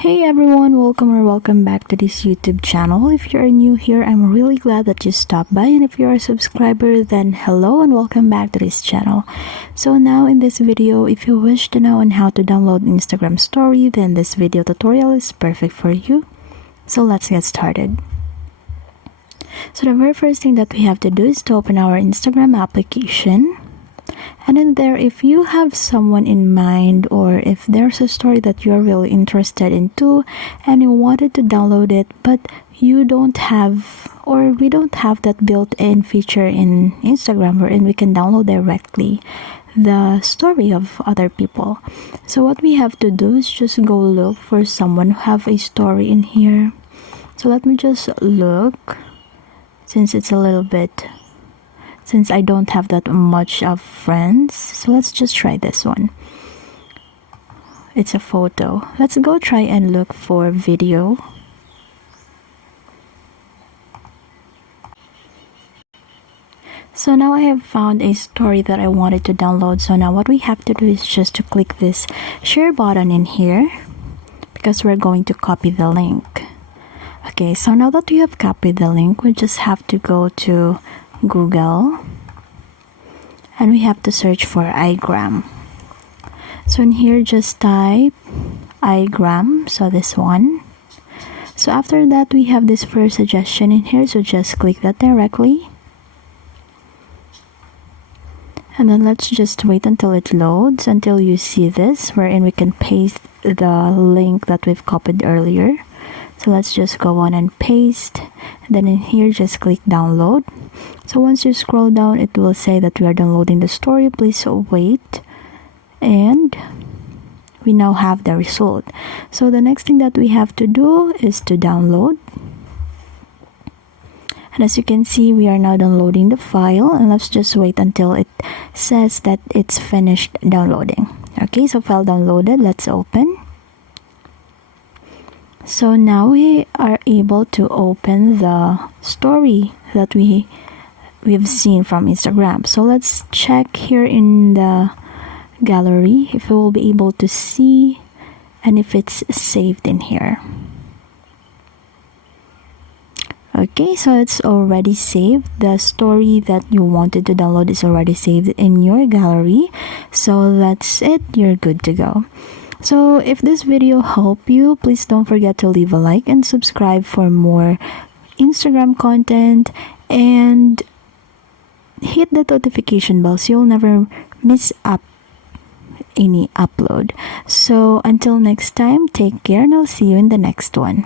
Hey everyone, welcome back to this YouTube channel. If you're new here, I'm really glad that you stopped by, and if you're a subscriber, then hello and welcome back to this channel. So now in this video, if you wish to know on how to download Instagram story, then this video tutorial is perfect for you. So let's get started. So the very first thing that we have to do is to open our Instagram application. And in there, if you have someone in mind, or if there's a story that you're really interested into and you wanted to download it, but you don't have, or we don't have that built-in feature in Instagram wherein we can download directly the story of other people. So what we have to do is just go look for someone who have a story in here. So let me just look, since I don't have that much of friends. So let's just try this one. It's a photo. Let's go try and look for video. So now I have found a story that I wanted to download. So now what we have to do is just to click this share button in here, because we're going to copy the link. Okay, so now that we have copied the link, we just have to go to Google and we have to search for iGram. So in here, just type iGram, so this one. So after that, we have this first suggestion in here, so just click that directly, and then let's just wait until it loads, until you see this wherein we can paste the link that we've copied earlier. So let's just go on and paste, and then in here just click download. So once you scroll down, it will say that we are downloading the story. Please wait, and we now have the result. So the next thing that we have to do is to download, and as you can see, we are now downloading the file, and let's just wait until it says that it's finished downloading. Okay, so file downloaded. Let's open. So now we are able to open the story that we've seen from Instagram. So let's check here in the gallery if we will be able to see and if it's saved in here. Okay, so it's already saved. The story that you wanted to download is already saved in your gallery. So that's it, you're good to go. So if this video helped you, please don't forget to leave a like and subscribe for more Instagram content, and hit the notification bell so you'll never miss any upload. So until next time, take care, and I'll see you in the next one.